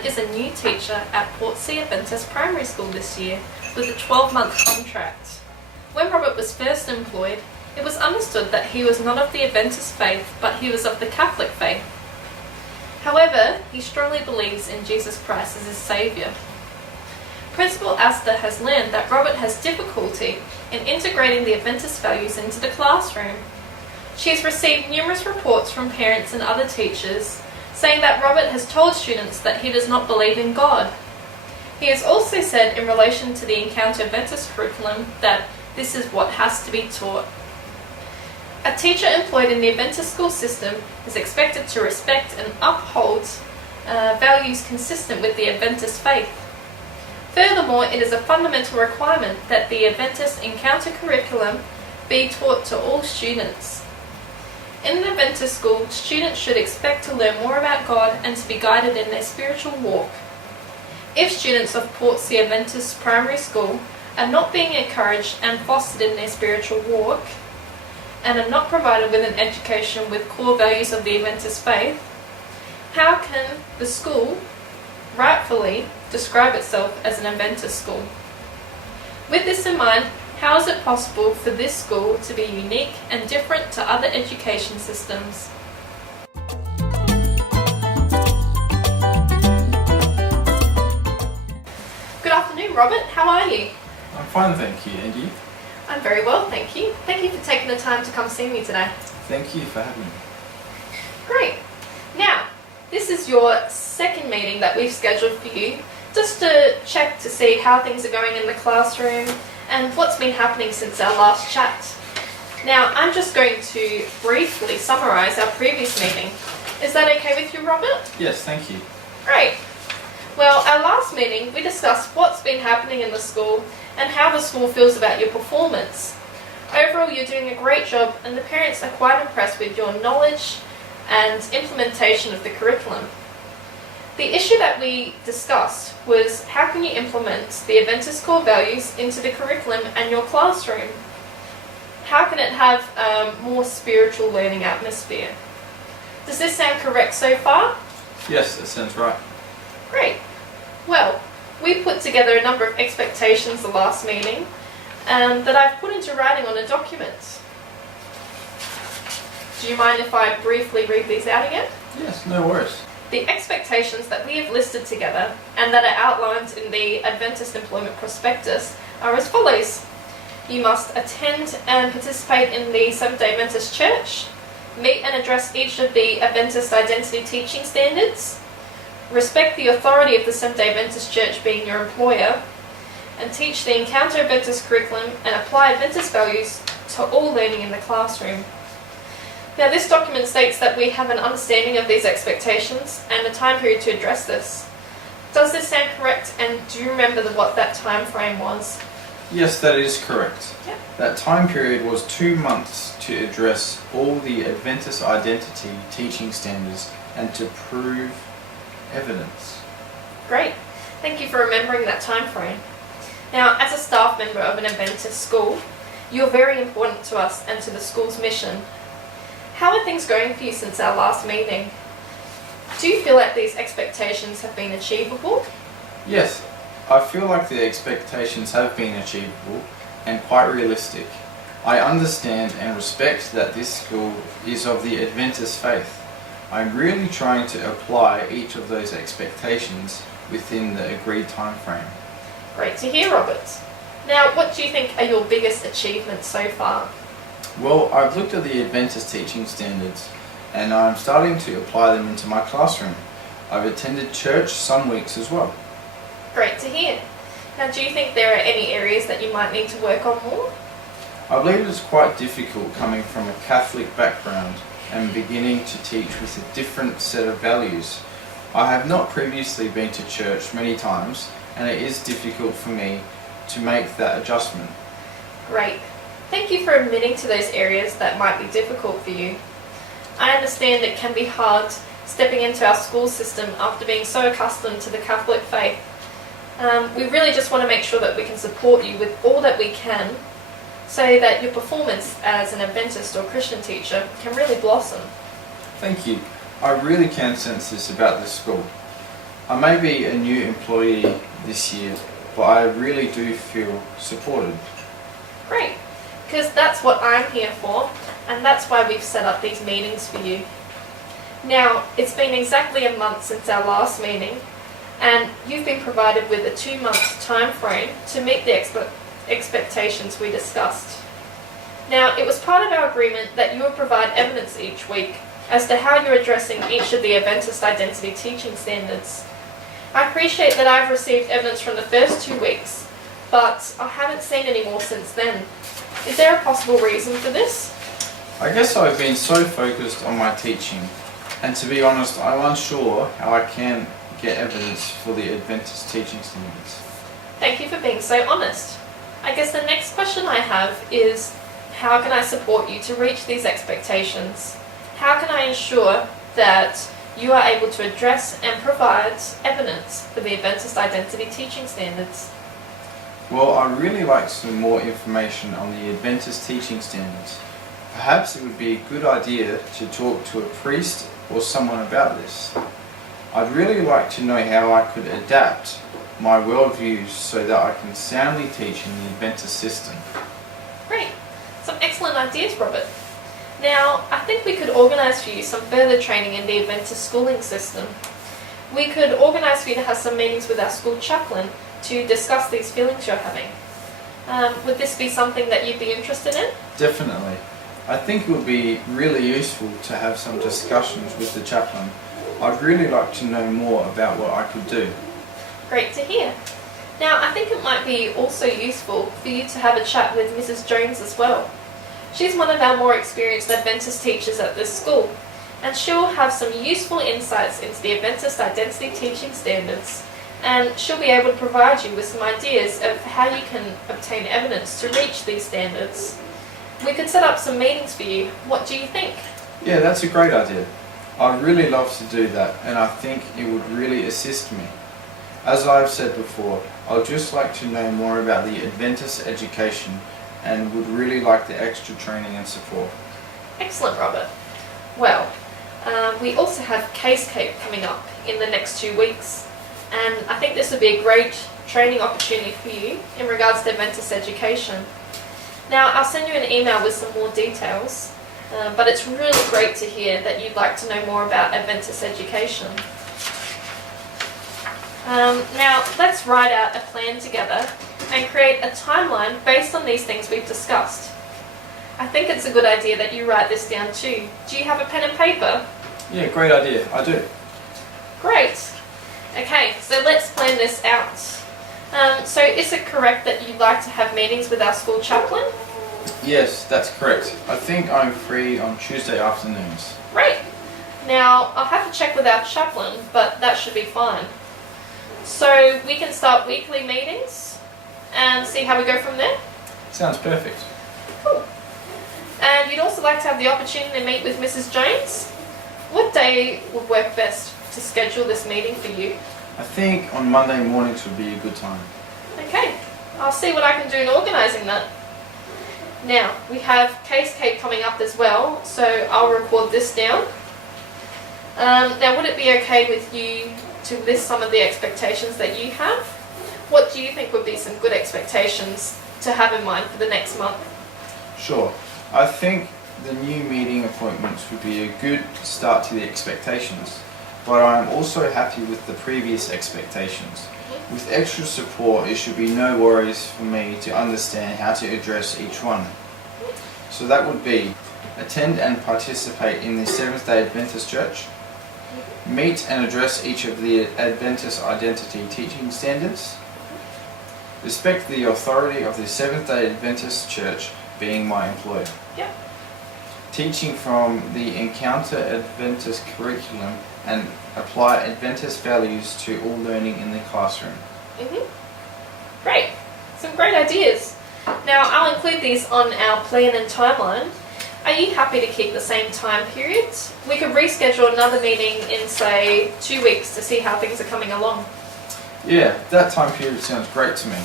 Robert is a new teacher at Portsea Adventist Primary School this year with a 12-month contract. When Robert was first employed, it was understood that he was not of the Adventist faith, but he was of the Catholic faith. However, he strongly believes in Jesus Christ as his Saviour. Principal Asta has learned that Robert has difficulty in integrating the Adventist values into the classroom. She has received numerous reports from parents and other teachers saying that Robert has told students that he does not believe in God. He has also said in relation to the Encounter Adventist curriculum that this is what has to be taught. A teacher employed in the Adventist school system is expected to respect and uphold values consistent with the Adventist faith. Furthermore, it is a fundamental requirement that the Adventist Encounter curriculum be taught to all students. In an Adventist school, students should expect to learn more about God and to be guided in their spiritual walk. If students of Portsea Adventist Primary School are not being encouraged and fostered in their spiritual walk, and are not provided with an education with core values of the Adventist faith, how can the school rightfully describe itself as an Adventist school? With this in mind, how is it possible for this school to be unique and different to other education systems? Good afternoon, Robert. How are you? I'm fine, thank you. And you? I'm very well, thank you. Thank you for taking the time to come see me today. Thank you for having me. Great. Now, this is your second meeting that we've scheduled for you, just to check to see how things are going in the classroom and what's been happening since our last chat. Now, I'm just going to briefly summarise our previous meeting. Is that okay with you, Robert? Yes, thank you. Great. Well, our last meeting, we discussed what's been happening in the school and how the school feels about your performance. Overall, you're doing a great job and the parents are quite impressed with your knowledge and implementation of the curriculum. The issue that we discussed was how can you implement the Adventist core values into the curriculum and your classroom? How can it have a more spiritual learning atmosphere? Does this sound correct so far? Yes, that sounds right. Great. Well, we put together a number of expectations the last meeting that I've put into writing on a document. Do you mind if I briefly read these out again? Yes, no worries. The expectations that we have listed together and that are outlined in the Adventist Employment Prospectus are as follows. You must attend and participate in the Seventh-day Adventist Church, meet and address each of the Adventist identity teaching standards, respect the authority of the Seventh-day Adventist Church being your employer, and teach the Encounter Adventist curriculum and apply Adventist values to all learning in the classroom. Now, this document states that we have an understanding of these expectations and a time period to address this. Does this sound correct, and do you remember what that time frame was? Yes, that is correct. Yep. That time period was 2 months to address all the Adventist identity teaching standards and to prove evidence. Great. Thank you for remembering that time frame. Now, as a staff member of an Adventist school, you're very important to us and to the school's mission. How are things going for you since our last meeting? Do you feel like these expectations have been achievable? Yes, I feel like the expectations have been achievable and quite realistic. I understand and respect that this school is of the Adventist faith. I'm really trying to apply each of those expectations within the agreed time frame. Great to hear, Robert. Now, what do you think are your biggest achievements so far? Well, I've looked at the Adventist teaching standards and I'm starting to apply them into my classroom. I've attended church some weeks as well. Great to hear. Now, do you think there are any areas that you might need to work on more? I believe it's quite difficult coming from a Catholic background and beginning to teach with a different set of values. I have not previously been to church many times and it is difficult for me to make that adjustment. Great. Thank you for admitting to those areas that might be difficult for you. I understand it can be hard stepping into our school system after being so accustomed to the Catholic faith. We really just want to make sure that we can support you with all that we can so that your performance as an Adventist or Christian teacher can really blossom. Thank you. I really can sense this about this school. I may be a new employee this year, but I really do feel supported. Great, because that's what I'm here for, and that's why we've set up these meetings for you. Now, it's been exactly a month since our last meeting, and you've been provided with a 2-month time frame to meet the expectations we discussed. Now, it was part of our agreement that you would provide evidence each week as to how you're addressing each of the Adventist identity teaching standards. I appreciate that I've received evidence from the first 2 weeks, but I haven't seen any more since then. Is there a possible reason for this? I guess I've been so focused on my teaching, and to be honest, I'm unsure how I can get evidence for the Adventist teaching standards. Thank you for being so honest. I guess the next question I have is, how can I support you to reach these expectations? How can I ensure that you are able to address and provide evidence for the Adventist identity teaching standards? Well, I'd really like some more information on the Adventist teaching standards. Perhaps it would be a good idea to talk to a priest or someone about this. I'd really like to know how I could adapt my worldviews so that I can soundly teach in the Adventist system. Great. Some excellent ideas, Robert. Now, I think we could organise for you some further training in the Adventist schooling system. We could organise for you to have some meetings with our school chaplain to discuss these feelings you're having. Would this be something that you'd be interested in? Definitely. I think it would be really useful to have some discussions with the chaplain. I'd really like to know more about what I could do. Great to hear. Now, I think it might be also useful for you to have a chat with Mrs. Jones as well. She's one of our more experienced Adventist teachers at this school, and she'll have some useful insights into the Adventist identity teaching standards, and she'll be able to provide you with some ideas of how you can obtain evidence to reach these standards. We could set up some meetings for you. What do you think? Yeah, that's a great idea. I'd really love to do that, and I think it would really assist me. As I've said before, I'd just like to know more about the Adventist education and would really like the extra training and support. Excellent, Robert. Well, we also have Case Cape coming up in the next 2 weeks, and I think this would be a great training opportunity for you in regards to Adventist education. Now, I'll send you an email with some more details, but it's really great to hear that you'd like to know more about Adventist education. Now, let's write out a plan together and create a timeline based on these things we've discussed. I think it's a good idea that you write this down too. Do you have a pen and paper? Yeah, great idea. I do. Great. Okay, so let's plan this out. So is it correct that you'd like to have meetings with our school chaplain? Yes, that's correct. I think I'm free on Tuesday afternoons. Great. Now, I'll have to check with our chaplain, but that should be fine. So we can start weekly meetings and see how we go from there? Sounds perfect. Cool. And you'd also like to have the opportunity to meet with Mrs. Jones? What day would work best to schedule this meeting for you? I think on Monday mornings would be a good time. Okay, I'll see what I can do in organising that. Now, we have Case Cape coming up as well, so I'll record this down. Now, would it be okay with you to list some of the expectations that you have? What do you think would be some good expectations to have in mind for the next month? Sure. I think the new meeting appointments would be a good start to the expectations, but I am also happy with the previous expectations. With extra support, it should be no worries for me to understand how to address each one. So that would be attend and participate in the Seventh-day Adventist Church, meet and address each of the Adventist identity teaching standards, respect the authority of the Seventh-day Adventist Church being my employer. Yep. Teaching from the Encounter Adventist curriculum and apply Adventist values to all learning in the classroom. Great. Some great ideas. Now, I'll include these on our plan and timeline. Are you happy to keep the same time periods? We could reschedule another meeting in, say, 2 weeks to see how things are coming along. Yeah, that time period sounds great to me.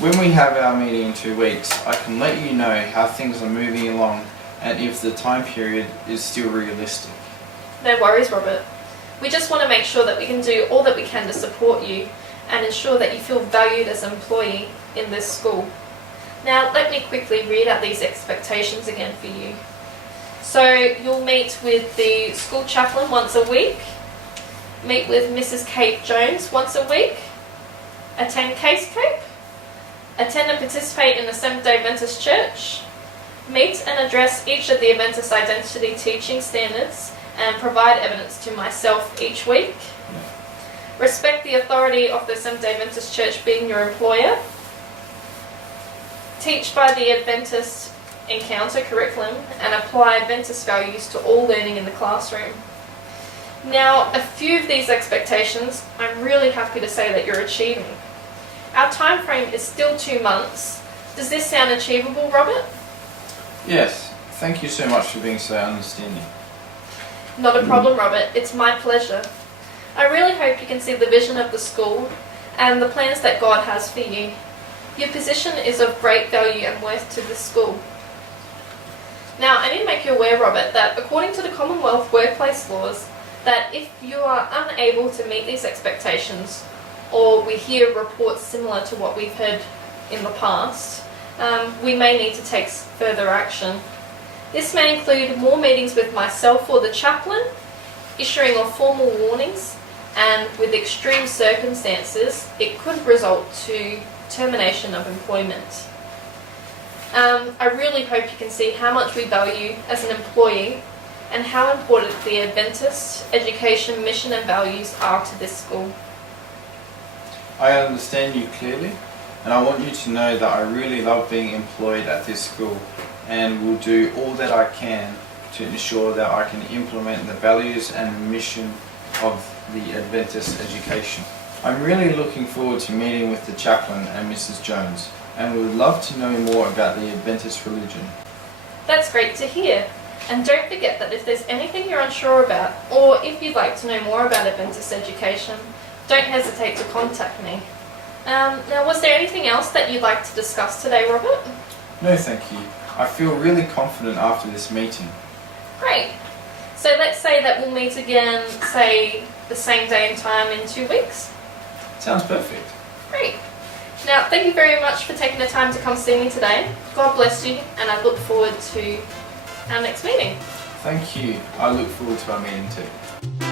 When we have our meeting in 2 weeks, I can let you know how things are moving along and if the time period is still realistic. No worries, Robert. We just want to make sure that we can do all that we can to support you and ensure that you feel valued as an employee in this school. Now, let me quickly read out these expectations again for you. So, you'll meet with the school chaplain once a week, meet with Mrs. Kate Jones once a week, attend Case Cape, attend and participate in the Seventh-day Adventist Church, meet and address each of the Adventist identity teaching standards and provide evidence to myself each week, respect the authority of the Seventh-day Adventist Church being your employer, teach by the Adventist Encounter curriculum and apply Adventist values to all learning in the classroom. Now, a few of these expectations I'm really happy to say that you're achieving. Our time frame is still 2 months. Does this sound achievable, Robert? Yes, thank you so much for being so understanding. Not a problem, Robert. It's my pleasure. I really hope you can see the vision of the school and the plans that God has for you. Your position is of great value and worth to this school. Now, I need to make you aware, Robert, that according to the Commonwealth workplace laws, that if you are unable to meet these expectations, or we hear reports similar to what we've heard in the past, we may need to take further action. This may include more meetings with myself or the chaplain, issuing of formal warnings, and with extreme circumstances, it could result to termination of employment. I really hope you can see how much we value as an employee and how important the Adventist education mission and values are to this school. I understand you clearly, and I want you to know that I really love being employed at this school and will do all that I can to ensure that I can implement the values and mission of the Adventist education. I'm really looking forward to meeting with the chaplain and Mrs. Jones, and we would love to know more about the Adventist religion. That's great to hear. And don't forget that if there's anything you're unsure about, or if you'd like to know more about Adventist education, don't hesitate to contact me. Now, was there anything else that you'd like to discuss today, Robert? No, thank you. I feel really confident after this meeting. Great. So let's say that we'll meet again, say, the same day and time in 2 weeks? Sounds perfect. Great. Now, thank you very much for taking the time to come see me today. God bless you, and I look forward to our next meeting. Thank you. I look forward to our meeting too.